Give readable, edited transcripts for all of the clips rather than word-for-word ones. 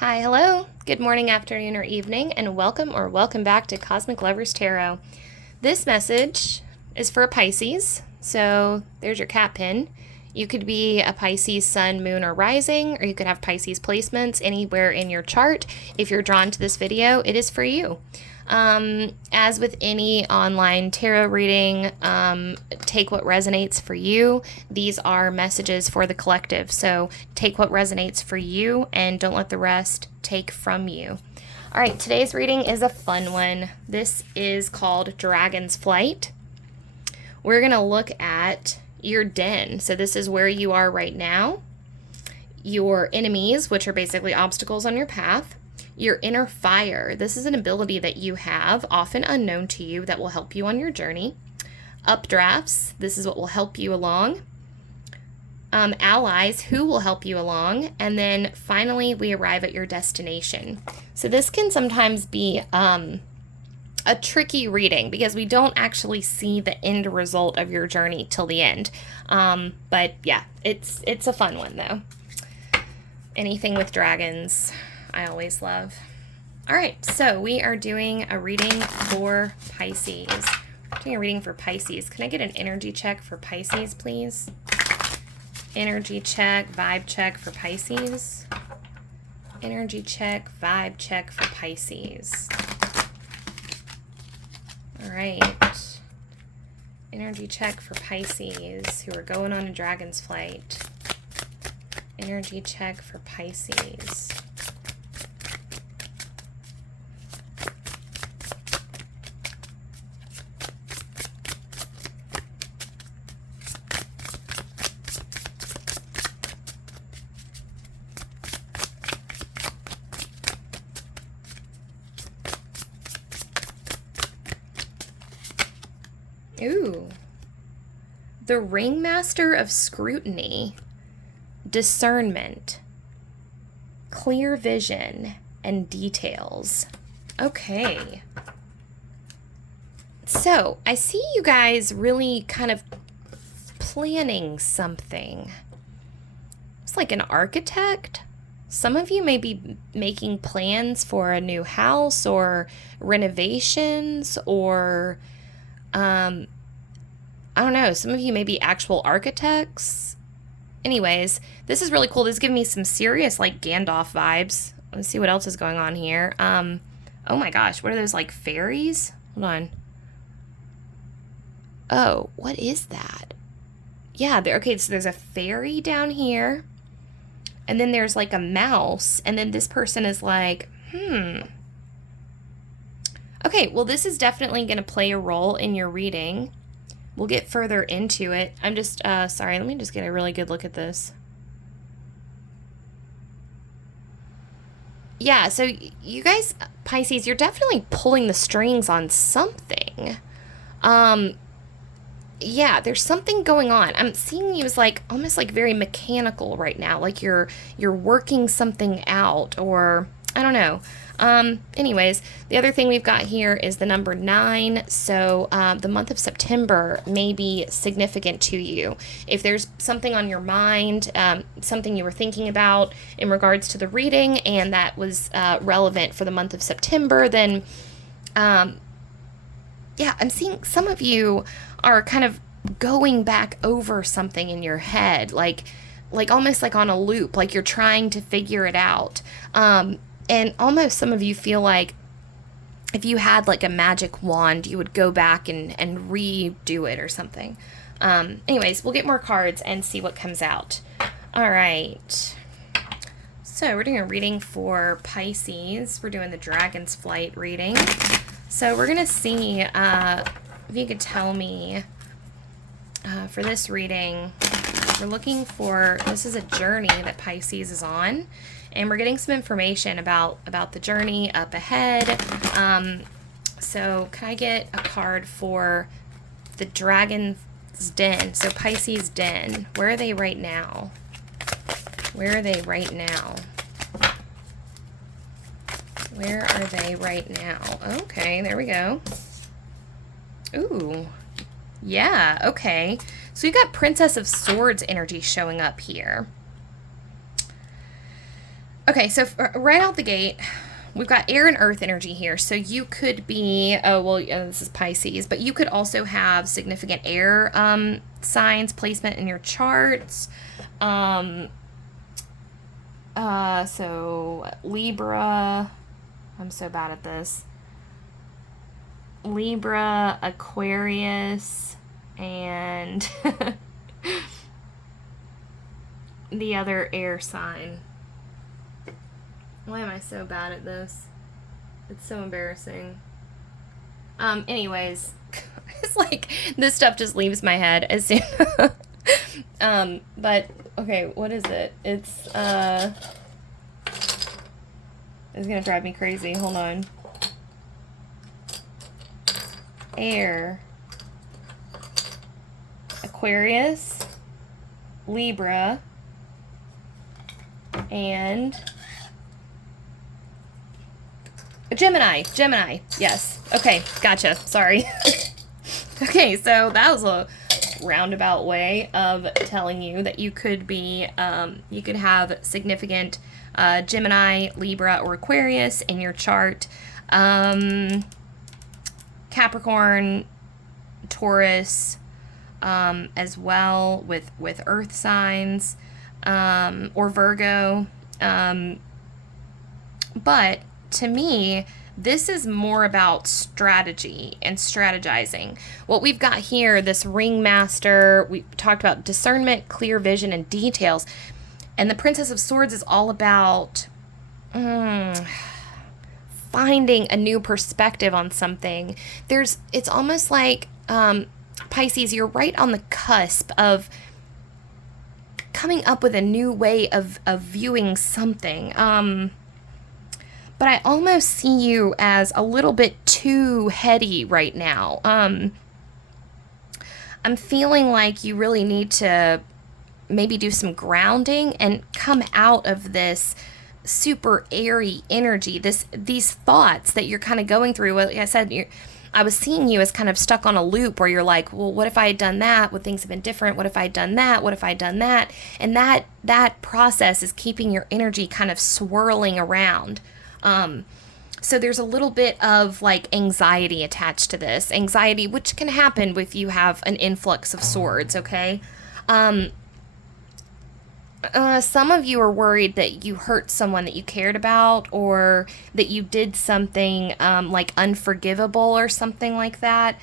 Hi, hello. Good morning, afternoon, or evening, and welcome back to Cosmic Lovers Tarot. This message is for a Pisces, so there's your cat pin. You could be a Pisces sun, moon, or rising, or you could have Pisces placements anywhere in your chart. If you're drawn to this video, it is for you. As with any online tarot reading, take what resonates for you. These are messages for the collective, so take what resonates for you and don't let the rest take from you. All right, today's reading is a fun one. This is called Dragon's Flight. We're going to look at your den. So this is where you are right now. Your enemies, which are basically obstacles on your path. Your inner fire. This is an ability that you have, often unknown to you, that will help you on your journey. Updrafts. This is what will help you along. Allies, who will help you along. And then finally, we arrive at your destination. So this can sometimes be a tricky reading because we don't actually see the end result of your journey till the end. But yeah, it's a fun one though. Anything with dragons, I always love. All right, so we are doing a reading for Pisces. We're doing a reading for Pisces. Can I get an energy check for Pisces, please? Energy check, vibe check for Pisces. Energy check, vibe check for Pisces. All right. Energy check for Pisces who are going on a dragon's flight. Energy check for Pisces. Ooh. The Ringmaster of Scrutiny. Discernment. Clear vision and details. Okay. So, I see you guys really kind of planning something. It's like an architect. Some of you may be making plans for a new house or renovations or I don't know, some of you may be actual architects. Anyways, this is really cool. This is giving me some serious, like, Gandalf vibes. Let's see what else is going on here. Oh my gosh, what are those, like, fairies? Hold on. Oh, what is that? Yeah, okay, so there's a fairy down here. And then there's, like, a mouse. And then this person is like, Okay, well, this is definitely going to play a role in your reading. We'll get further into it. I'm just, sorry, let me just get a really good look at this. Yeah, so you guys, Pisces, you're definitely pulling the strings on something. Yeah, there's something going on. I'm seeing you as like, almost like very mechanical right now. Like you're working something out or, I don't know. Anyways, the other thing we've got here is the number 9. So, the month of September may be significant to you. If there's something on your mind, something you were thinking about in regards to the reading and that was, relevant for the month of September, then, yeah, I'm seeing some of you are kind of going back over something in your head, like almost like on a loop, like you're trying to figure it out. And almost some of you feel like if you had like a magic wand, you would go back and redo it or something. Anyways, we'll get more cards and see what comes out. All right. So we're doing a reading for Pisces. We're doing the Dragon's Flight reading. So we're going to see if you could tell me for this reading, we're looking for, this is a journey that Pisces is on. And we're getting some information about the journey up ahead. So can I get a card for the Dragon's Den? So Pisces Den. Where are they right now? Where are they right now? Where are they right now? Okay, there we go. Ooh. Yeah, okay. So we've got Princess of Swords energy showing up here. Okay, so right out the gate, we've got air and earth energy here. So you could be, oh, well, this is Pisces, but you could also have significant air signs placement in your charts. So Libra, I'm so bad at this. Libra, Aquarius, and the other air sign. Why am I so bad at this? It's so embarrassing. Anyways, it's like this stuff just leaves my head as soon. But okay, what is it? It's gonna drive me crazy. Hold on. Air, Aquarius, Libra, and Gemini. Yes. Okay, gotcha. Sorry. Okay, so that was a roundabout way of telling you that you could be, you could have significant Gemini, Libra, or Aquarius in your chart. Capricorn, Taurus, as well with earth signs, or Virgo. But to me, this is more about strategy and strategizing. What we've got here, this ringmaster, we talked about discernment, clear vision, and details. And the Princess of Swords is all about finding a new perspective on something. It's almost like, Pisces, you're right on the cusp of coming up with a new way of viewing something. But I almost see you as a little bit too heady right now. I'm feeling like you really need to maybe do some grounding and come out of this super airy energy, these thoughts that you're kind of going through. Like I said, I was seeing you as kind of stuck on a loop where you're like, well, what if I had done that? Would things have been different? What if I had done that? What if I had done that? And that process is keeping your energy kind of swirling around. So there's a little bit of like anxiety attached to this. Anxiety, which can happen if you have an influx of swords, okay? Some of you are worried that you hurt someone that you cared about, or that you did something like unforgivable or something like that.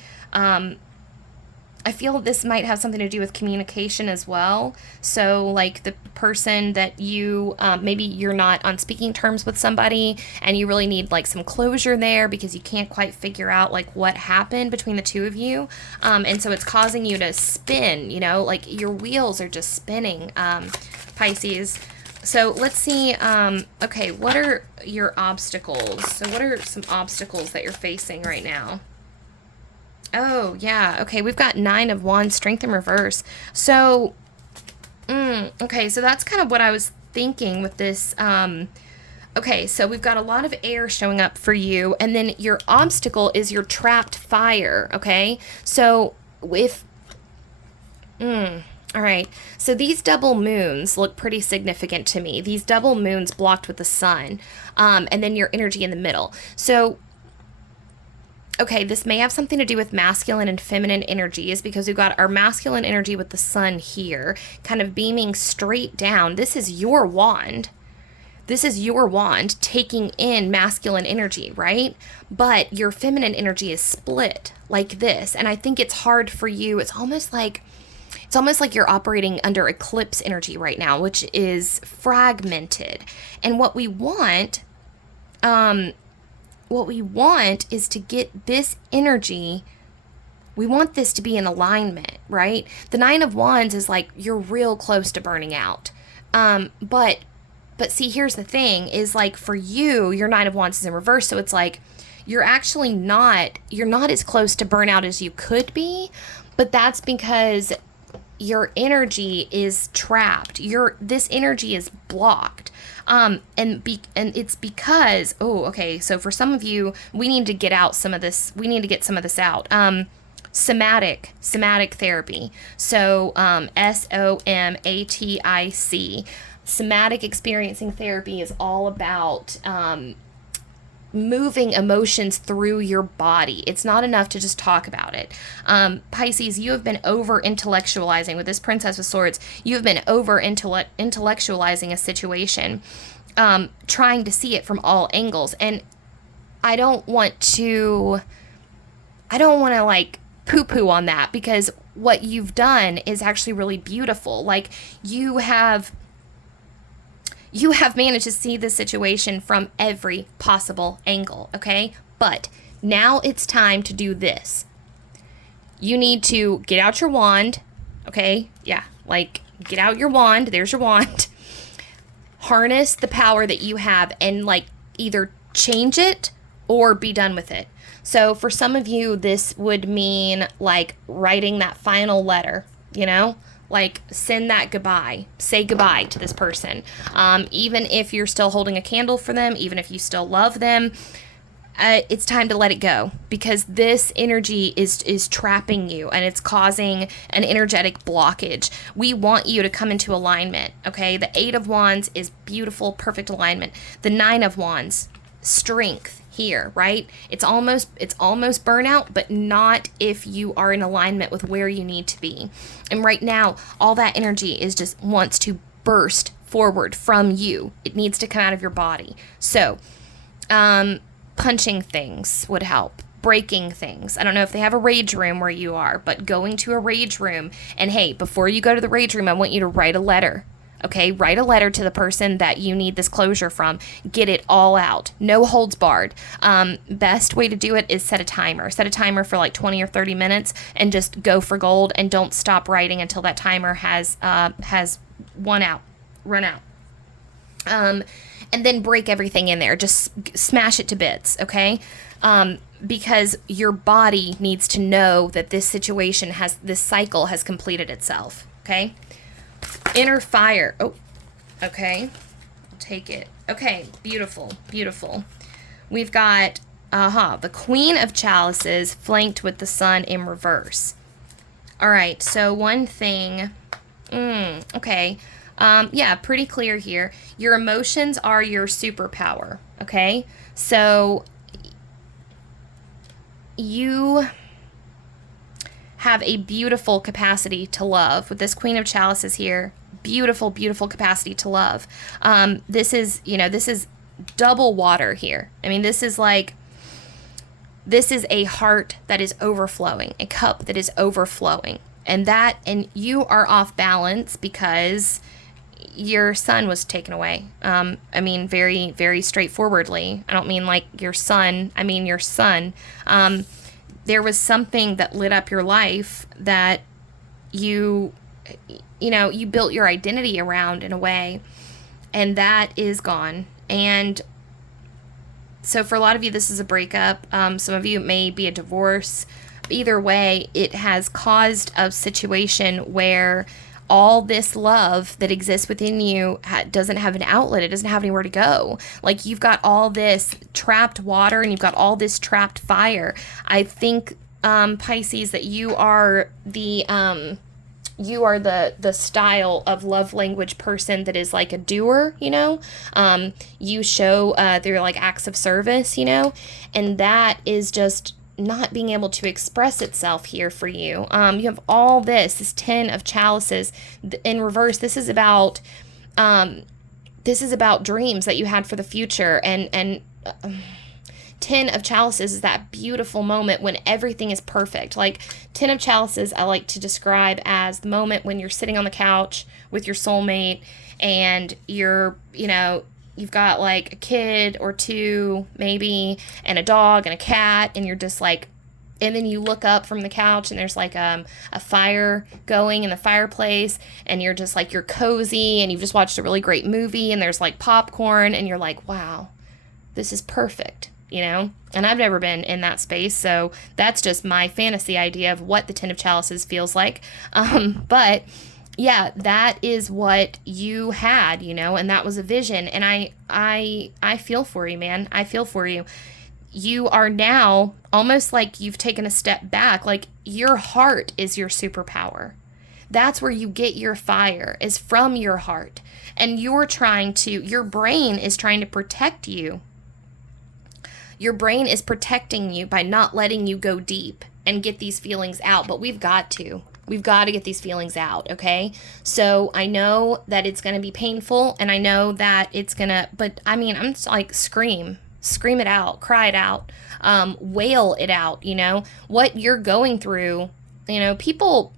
I feel this might have something to do with communication as well. So like the person that you, maybe you're not on speaking terms with somebody and you really need like some closure there because you can't quite figure out like what happened between the two of you. And so it's causing you to spin, like your wheels are just spinning, Pisces. So let's see, okay, what are your obstacles? So what are some obstacles that you're facing right now? Oh, yeah. Okay, we've got 9 of Wands, Strength in reverse. So, okay, so that's kind of what I was thinking with this. Okay, so we've got a lot of air showing up for you, and then your obstacle is your trapped fire, okay? So, all right, so these double moons look pretty significant to me. These double moons blocked with the sun, and then your energy in the middle. So, okay, this may have something to do with masculine and feminine energies because we've got our masculine energy with the sun here, kind of beaming straight down. This is your wand. This is your wand taking in masculine energy, right? But your feminine energy is split like this. And I think it's hard for you. It's almost like you're operating under eclipse energy right now, which is fragmented. And what we want is to get this energy, we want this to be in alignment, right? The 9 of Wands is like you're real close to burning out. But see, here's the thing, is like for you, your 9 of Wands is in reverse, so it's like you're not as close to burnout as you could be, but that's because your energy is trapped. This energy is blocked. And it's because, so for some of you, we need to get out some of this. We need to get some of this out. Somatic therapy. So, SOMATIC. somatic experiencing therapy is all about moving emotions through your body. It's not enough to just talk about it. Pisces, you have been over intellectualizing with this Princess of Swords. You have been over intellectualizing a situation, trying to see it from all angles. And I don't want to like poo-poo on that, because what you've done is actually really beautiful. Like, you have managed to see the situation from every possible angle, okay? But now it's time to do this. You need to get out your wand, okay? Yeah, like, get out your wand. There's your wand. Harness the power that you have and, like, either change it or be done with it. So for some of you, this would mean, like, writing that final letter, you know? Like, send that goodbye. Say goodbye to this person. Even if you're still holding a candle for them, even if you still love them, it's time to let it go, because this energy is trapping you and it's causing an energetic blockage. We want you to come into alignment, okay? The 8 of Wands is beautiful, perfect alignment. The 9 of Wands, strength here, right? It's almost burnout, but not if you are in alignment with where you need to be. And right now, all that energy is just wants to burst forward from you. It needs to come out of your body. So, punching things would help. Breaking things. I don't know if they have a rage room where you are, but going to a rage room, and hey, before you go to the rage room, I want you to write a letter. Okay, write a letter to the person that you need this closure from. Get it all out. No holds barred. Best way to do it is set a timer. Set a timer for like 20 or 30 minutes and just go for gold, and don't stop writing until that timer has run out. And then break everything in there. Just smash it to bits, okay? Because your body needs to know that this cycle has completed itself, okay? Inner fire. Oh, okay. I'll take it. Okay, beautiful, beautiful. We've got, the Queen of Chalices flanked with the Sun in reverse. All right, so one thing, okay. Yeah, pretty clear here. Your emotions are your superpower, okay? So you have a beautiful capacity to love. With this Queen of Chalices here, beautiful, beautiful capacity to love. This is double water here. I mean, this is a heart that is overflowing, a cup that is overflowing. And you are off balance because your son was taken away. I mean, very, very straightforwardly. I don't mean like your son. I mean your son. There was something that lit up your life that you built your identity around in a way, and that is gone. And so for a lot of you, this is a breakup. Some of you, it may be a divorce. Either way, it has caused a situation where all this love that exists within you doesn't have an outlet. It doesn't have anywhere to go. Like, you've got all this trapped water and you've got all this trapped fire. I think, Pisces, that you are the style of love language person that is like a doer, you show through like acts of service, and that is just not being able to express itself here for you. You have all this 10 of Chalices in reverse. This is about dreams that you had for the future, and 10 of Chalices is that beautiful moment when everything is perfect. Like, 10 of Chalices I like to describe as the moment when you're sitting on the couch with your soulmate, and you've got like a kid or two maybe, and a dog and a cat, and you're just like, and then you look up from the couch and there's like a fire going in the fireplace, and you're just like, you're cozy and you've just watched a really great movie, and there's like popcorn, and you're like, wow, this is perfect, And I've never been in that space, so that's just my fantasy idea of what the 10 of Chalices feels like. But yeah, that is what you had, and that was a vision. And I feel for you, man. I feel for you. You are now almost like you've taken a step back. Like, your heart is your superpower. That's where you get your fire, is from your heart. And your brain is trying to protect you. Your brain is protecting you by not letting you go deep and get these feelings out. But we've got to get these feelings out, okay? So I know that it's going to be painful, and I know that it's going to, but I mean, I'm just like, scream it out, cry it out, wail it out, what you're going through. People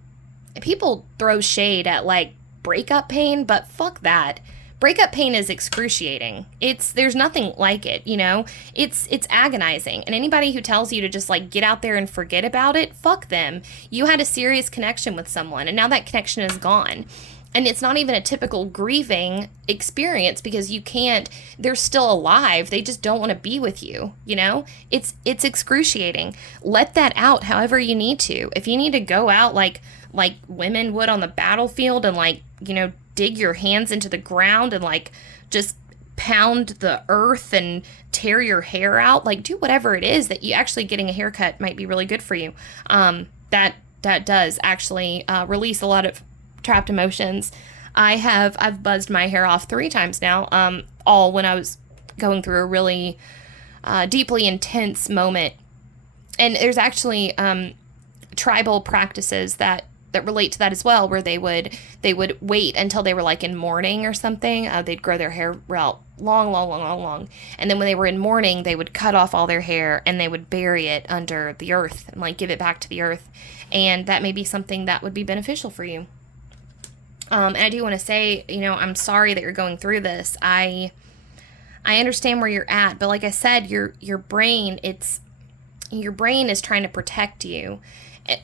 throw shade at like breakup pain, but fuck that. Breakup pain is excruciating. There's nothing like it, It's agonizing. And anybody who tells you to just like get out there and forget about it, fuck them. You had a serious connection with someone, and now that connection is gone. And it's not even a typical grieving experience, because they're still alive. They just don't want to be with you, It's excruciating. Let that out however you need to. If you need to go out like women would on the battlefield and like, dig your hands into the ground and like just pound the earth and tear your hair out, like do whatever it is that you actually, getting a haircut might be really good for you. That does actually release a lot of trapped emotions. I've buzzed my hair off 3 times now, all when I was going through a really deeply intense moment. And there's actually tribal practices that relate to that as well, where they would wait until they were like in mourning or something. They'd grow their hair out long, and then when they were in mourning, they would cut off all their hair and they would bury it under the earth and like give it back to the earth. And that may be something that would be beneficial for you. And I do want to say, I'm sorry that you're going through this. I understand where you're at, but like I said, your brain is trying to protect you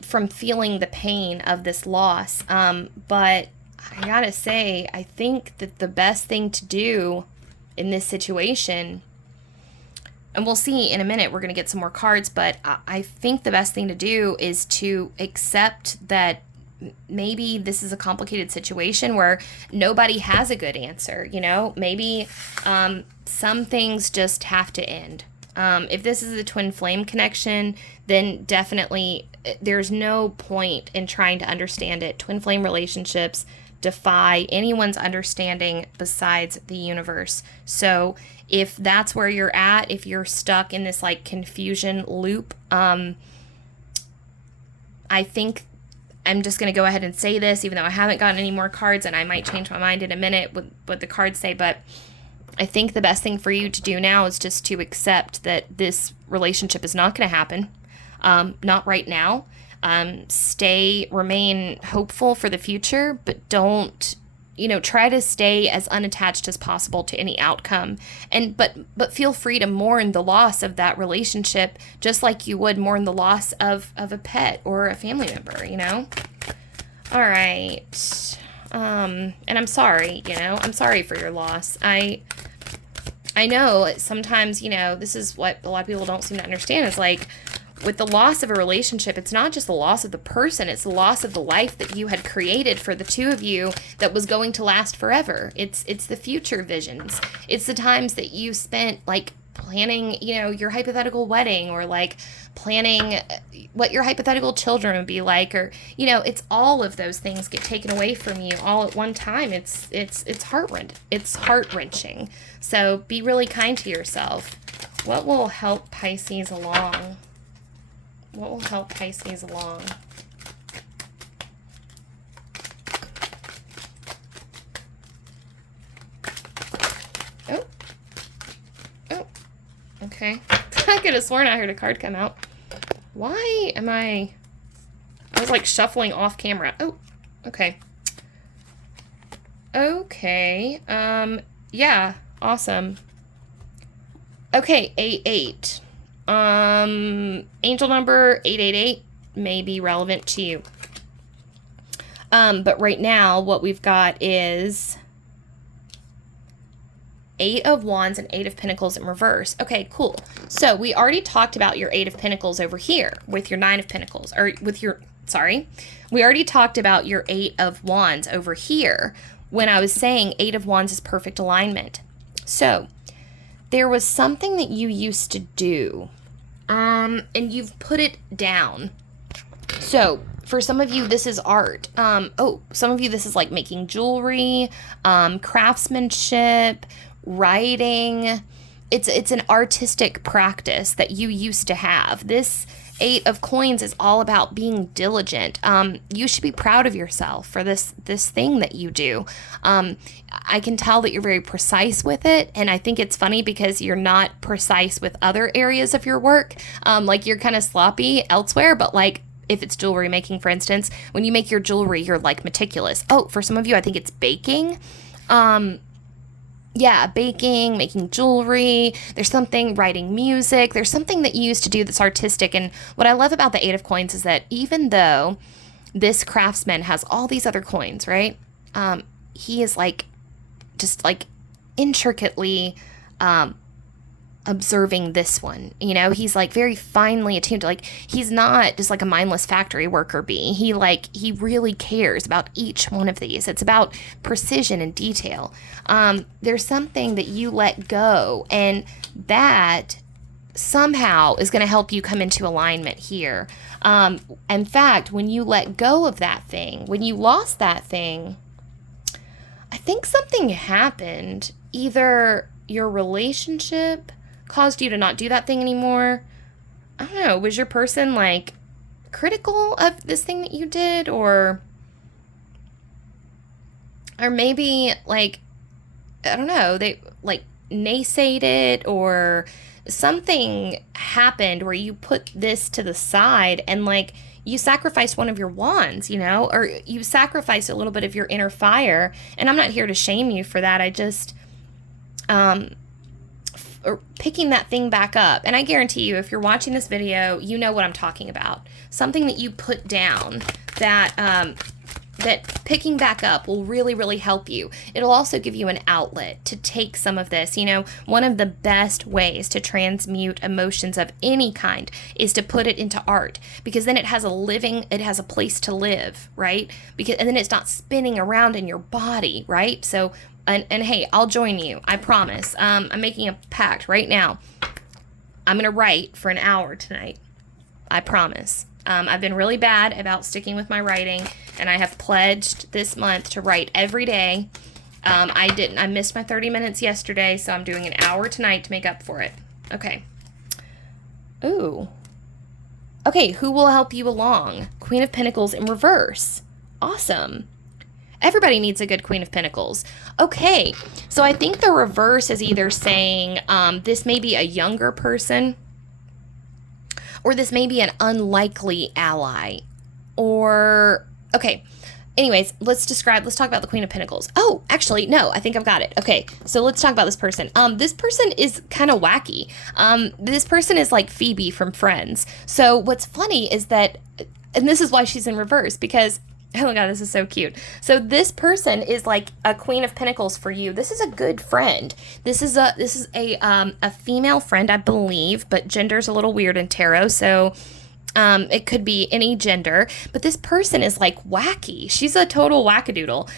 from feeling the pain of this loss. But I gotta say, I think that the best thing to do in this situation, and we'll see in a minute, we're gonna get some more cards, but I think the best thing to do is to accept that maybe this is a complicated situation where nobody has a good answer, maybe some things just have to end. If this is a twin flame connection, then definitely there's no point in trying to understand it. Twin flame relationships defy anyone's understanding besides the universe. So if that's where you're at, if you're stuck in this like confusion loop, I think I'm just going to go ahead and say this, even though I haven't gotten any more cards, and I might change my mind in a minute with what the cards say, but I think the best thing for you to do now is just to accept that this relationship is not going to happen. Not right now. Remain hopeful for the future, but don't, try to stay as unattached as possible to any outcome. But feel free to mourn the loss of that relationship, just like you would mourn the loss of a pet or a family member, All right. And I'm sorry, I'm sorry for your loss. I know sometimes, this is what a lot of people don't seem to understand, is like, with the loss of a relationship, it's not just the loss of the person, it's the loss of the life that you had created for the two of you that was going to last forever. It's the future visions. It's the times that you spent like planning, your hypothetical wedding, or like planning what your hypothetical children would be like, or, it's all of those things get taken away from you all at one time. It's heart-wrenching. So be really kind to yourself. What will help Pisces along? What will help Pisces along? Oh. Okay. I could have sworn I heard a card come out. Why am I was like shuffling off camera. Oh, okay. Okay. Yeah, awesome. Okay, 88. Angel number 888 may be relevant to you. But right now, what we've got is 8 of Wands and 8 of Pentacles in reverse. Okay, cool. So we already talked about your 8 of Pentacles over here with your 9 of Pentacles, or with your, sorry. We already talked about your 8 of Wands over here when I was saying 8 of Wands is perfect alignment. So there was something that you used to do, and you've put it down. So For some of you, this is art. Some of you, this is like making jewelry, craftsmanship, writing. It's an artistic practice that you used to have. This Eight of Coins is all about being diligent. You should be proud of yourself for this thing that you do. I can tell that you're very precise with it, and I think it's funny because you're not precise with other areas of your work. Like you're kind of sloppy elsewhere, but like if it's jewelry making, for instance, when you make your jewelry, you're like meticulous. Oh, for some of you, I think it's baking. Yeah, baking, making jewelry. There's something, writing music. There's something that you used to do that's artistic. And what I love about the Eight of Coins is that even though this craftsman has all these other coins, right? He is like, just like intricately observing this one. You know, he's like very finely attuned to, like, he's not just like a mindless factory worker bee. He really cares about each one of these. It's about precision and detail. There's something that you let go, and that somehow is going to help you come into alignment here. In fact, when you let go of that thing, when you lost that thing, I think something happened. Either your relationship caused you to not do that thing anymore. I don't know. Was your person like critical of this thing that you did, or maybe like, I don't know, they like naysayed it, or something happened where you put this to the side and like you sacrificed one of your wands, you know, or you sacrificed a little bit of your inner fire. And I'm not here to shame you for that. I just, or picking that thing back up. And I guarantee you, if you're watching this video, you know what I'm talking about. Something that you put down that, that picking back up will really, really help you. It'll also give you an outlet to take some of this. You know, one of the best ways to transmute emotions of any kind is to put it into art, because then it has a place to live, right? And then it's not spinning around in your body, right? So, and hey, I'll join you. I promise. I'm making a pact right now. I'm going to write for an hour tonight. I promise. I've been really bad about sticking with my writing, and I have pledged this month to write every day. I missed my 30 minutes yesterday, so I'm doing an hour tonight to make up for it. Okay. Ooh. Okay, who will help you along? Queen of Pentacles in reverse. Awesome. Everybody needs a good Queen of Pentacles. Okay, so I think the reverse is either saying this may be a younger person, or this may be an unlikely ally, or, okay, anyways, let's talk about the Queen of Pentacles. Oh, actually, no, I think I've got it. Okay, so let's talk about this person. This person is kind of wacky. This person is like Phoebe from Friends. So what's funny is that, and this is why she's in reverse, because, oh my God, this is so cute. So this person is like a Queen of Pentacles for you. This is a good friend. This is a female friend, I believe, but gender's a little weird in tarot, so it could be any gender. But this person is like wacky. She's a total wackadoodle.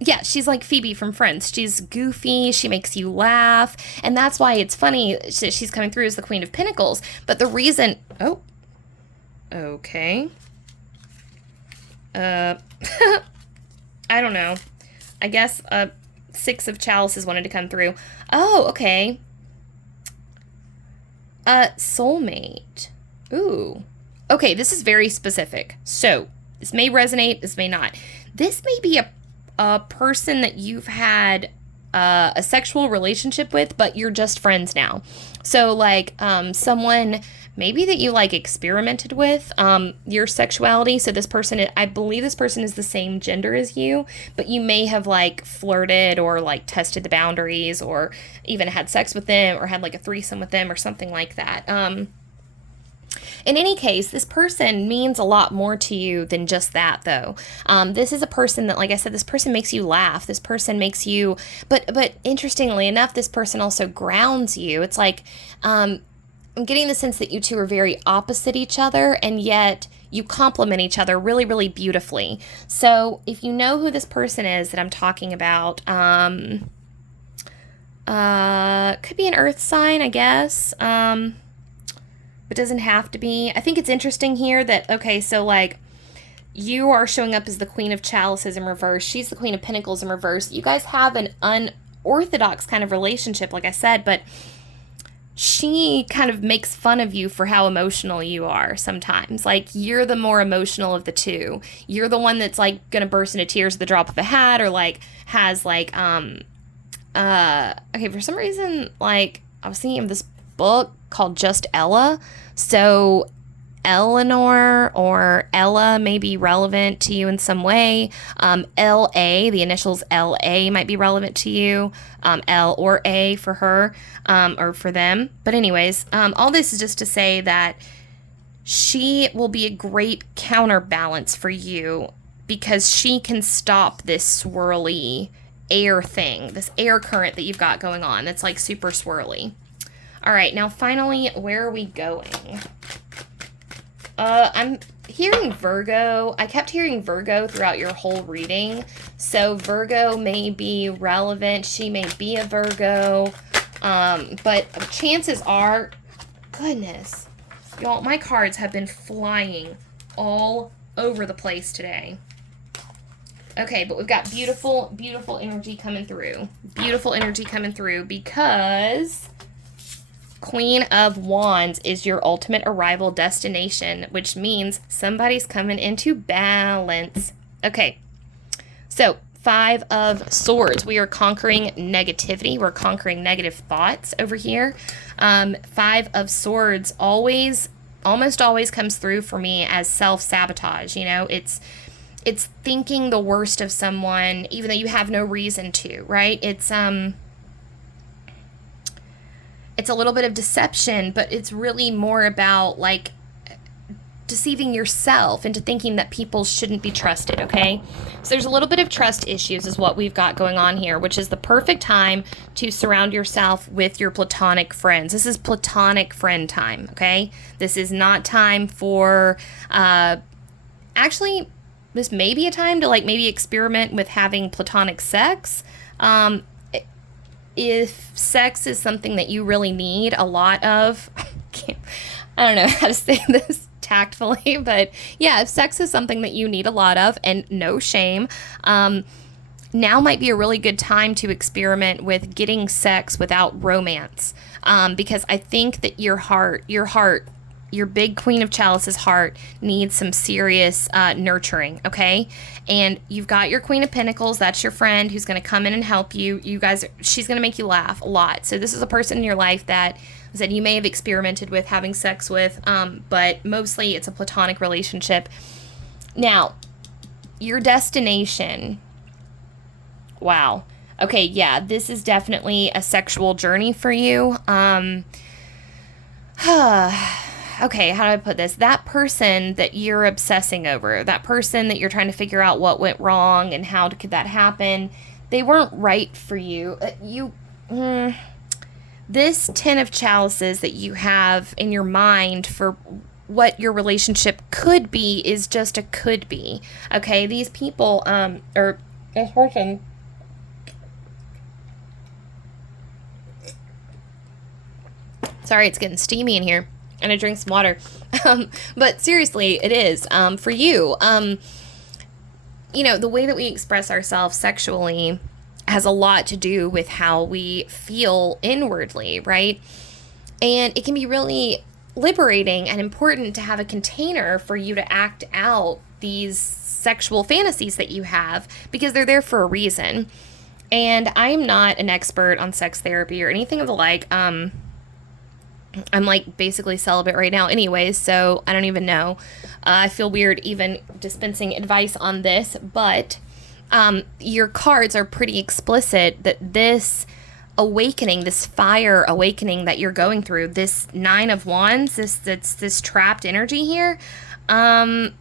Yeah, she's like Phoebe from Friends. She's goofy. She makes you laugh, and that's why it's funny that she's coming through as the Queen of Pentacles. But the reason, oh, okay. I don't know. I guess Six of Chalices wanted to come through. Oh, okay. Soulmate. Ooh. Okay, this is very specific. So, this may resonate, this may not. This may be a person that you've had a sexual relationship with, but you're just friends now. So, like, someone maybe that you like experimented with your sexuality. So this person, I believe this person is the same gender as you, but you may have like flirted or like tested the boundaries, or even had sex with them, or had like a threesome with them, or something like that. In any case, this person means a lot more to you than just that, though. This is a person that, like I said, this person makes you laugh. This person makes you, but interestingly enough, this person also grounds you. It's like, I'm getting the sense that you two are very opposite each other, and yet you complement each other really, really beautifully. So if you know who this person is that I'm talking about, could be an earth sign, I guess. But doesn't have to be. I think it's interesting here that, okay, so like you are showing up as the Queen of Chalices in reverse. She's the Queen of Pentacles in reverse. You guys have an unorthodox kind of relationship, like I said, but she kind of makes fun of you for how emotional you are sometimes. Like, you're the more emotional of the two. You're the one that's like gonna burst into tears at the drop of a hat, or like has like okay, for some reason, like I was thinking of this book called Just Ella. So Eleanor or Ella may be relevant to you in some way. L.A., the initials L.A. might be relevant to you. L or A for her, or for them. But anyways, all this is just to say that she will be a great counterbalance for you because she can stop this swirly air thing, this air current that you've got going on that's like super swirly. All right, now finally, where are we going? I'm hearing Virgo. I kept hearing Virgo throughout your whole reading. So Virgo may be relevant. She may be a Virgo. But chances are, goodness, y'all, my cards have been flying all over the place today. Okay, but we've got beautiful, beautiful energy coming through. Beautiful energy coming through because Queen of Wands is your ultimate arrival destination, which means somebody's coming into balance. Okay, so 5 of Swords. We are conquering negativity. We're conquering negative thoughts over here. 5 of Swords almost always comes through for me as self-sabotage. You know, it's thinking the worst of someone, even though you have no reason to, right? It's a little bit of deception, but it's really more about like deceiving yourself into thinking that people shouldn't be trusted, okay? So there's a little bit of trust issues is what we've got going on here, which is the perfect time to surround yourself with your platonic friends. This is platonic friend time, okay? This is not time for, actually, this may be a time to like maybe experiment with having platonic sex. If sex is something that you really need a lot of, I don't know how to say this tactfully, but yeah, if sex is something that you need a lot of, and no shame, now might be a really good time to experiment with getting sex without romance, because I think that your big Queen of Chalices heart needs some serious nurturing, okay? And you've got your Queen of Pentacles. That's your friend who's going to come in and help you. She's going to make you laugh a lot. So this is a person in your life that you may have experimented with having sex with, but mostly it's a platonic relationship. Now, your destination. Wow. Okay, yeah, this is definitely a sexual journey for you. Okay, how do I put this? That person that you're obsessing over, that person that you're trying to figure out what went wrong and how could that happen, they weren't right for you. This 10 of Chalices that you have in your mind for what your relationship could be is just a could be. Okay, these people, or this person, sorry, it's getting steamy in here. And I drink some water. But seriously, it is. For you, you know, the way that we express ourselves sexually has a lot to do with how we feel inwardly, right? And it can be really liberating and important to have a container for you to act out these sexual fantasies that you have, because they're there for a reason. And I'm not an expert on sex therapy or anything of the like. I'm like basically celibate right now anyways, so I don't even know. I feel weird even dispensing advice on this, but your cards are pretty explicit that this awakening, this fire awakening that you're going through, this 9 of Wands, this trapped energy here, yeah,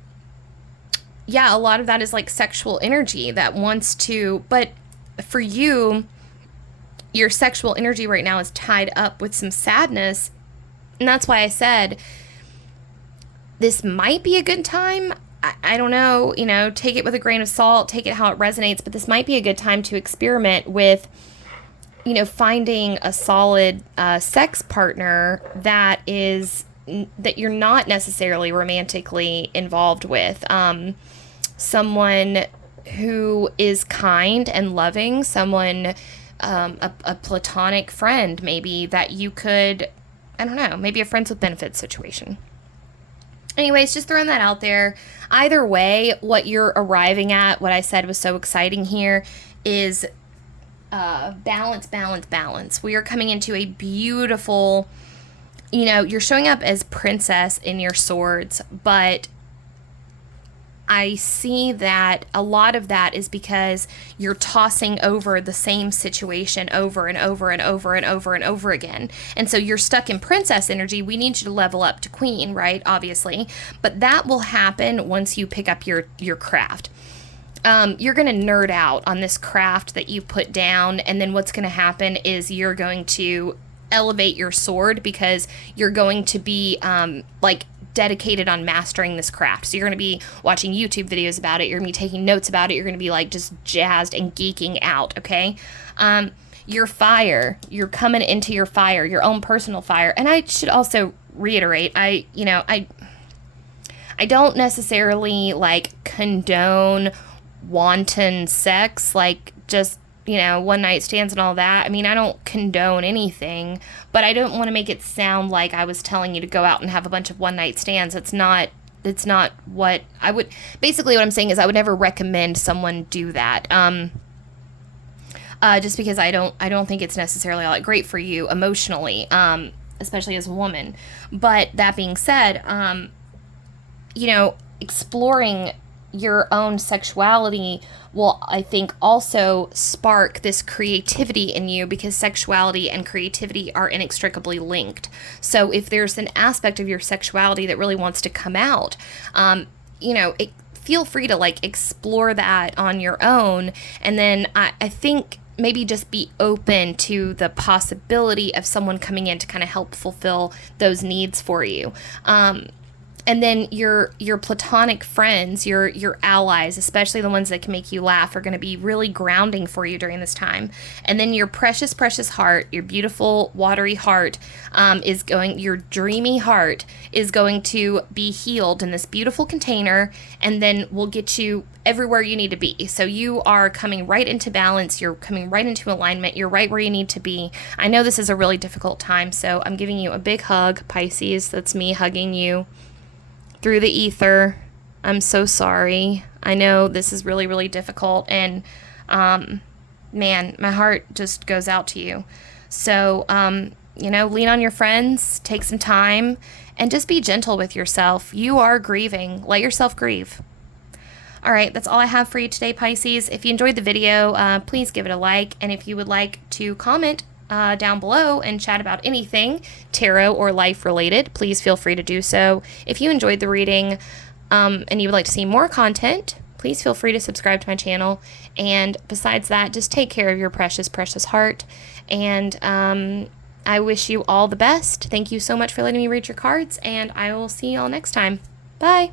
a lot of that is like sexual energy that wants to, but for you, your sexual energy right now is tied up with some sadness. And that's why I said this might be a good time. I don't know, you know, take it with a grain of salt, take it how it resonates, but this might be a good time to experiment with, you know, finding a solid sex partner that is that you're not necessarily romantically involved with. Someone who is kind and loving, someone, a platonic friend, maybe, that you could, I don't know, maybe a friends with benefits situation. Anyways, just throwing that out there. Either way, what you're arriving at, what I said was so exciting here, is balance, balance, balance. We are coming into a beautiful, you're showing up as princess in your swords, but I see that a lot of that is because you're tossing over the same situation over and over and over and over and over again. And so you're stuck in princess energy. We need you to level up to queen, right? Obviously. But that will happen once you pick up your craft. You're going to nerd out on this craft that you put down. And then what's going to happen is you're going to elevate your sword because you're going to be dedicated on mastering this craft. So you're going to be watching YouTube videos about it. You're going to be taking notes about it. You're going to be just jazzed and geeking out. Okay. Your fire, you're coming into your fire, your own personal fire. And I should also reiterate, I don't necessarily condone wanton sex, just one night stands and all that. I mean, I don't condone anything, but I don't want to make it sound like I was telling you to go out and have a bunch of one night stands. It's not what I would, basically what I'm saying is I would never recommend someone do that. Just because I don't think it's necessarily all that great for you emotionally, especially as a woman. But that being said, exploring your own sexuality will, I think, also spark this creativity in you, because sexuality and creativity are inextricably linked. So if there's an aspect of your sexuality that really wants to come out, feel free to explore that on your own. And then I think maybe just be open to the possibility of someone coming in to kind of help fulfill those needs for you. And then your platonic friends, your allies, especially the ones that can make you laugh, are going to be really grounding for you during this time. And then your precious, precious heart, your beautiful, watery heart, your dreamy heart is going to be healed in this beautiful container, and then will get you everywhere you need to be. So you are coming right into balance. You're coming right into alignment. You're right where you need to be. I know this is a really difficult time, so I'm giving you a big hug, Pisces. That's me hugging you through the ether. I'm so sorry. I know this is really, really difficult, and man, my heart just goes out to you. So, lean on your friends, take some time, and just be gentle with yourself. You are grieving. Let yourself grieve. All right, that's all I have for you today, Pisces. If you enjoyed the video, please give it a like, and if you would like to comment down below and chat about anything tarot or life related, please feel free to do so. If you enjoyed the reading and you would like to see more content, please feel free to subscribe to my channel. And besides that, just take care of your precious, precious heart. And I wish you all the best. Thank you so much for letting me read your cards, and I will see you all next time. Bye.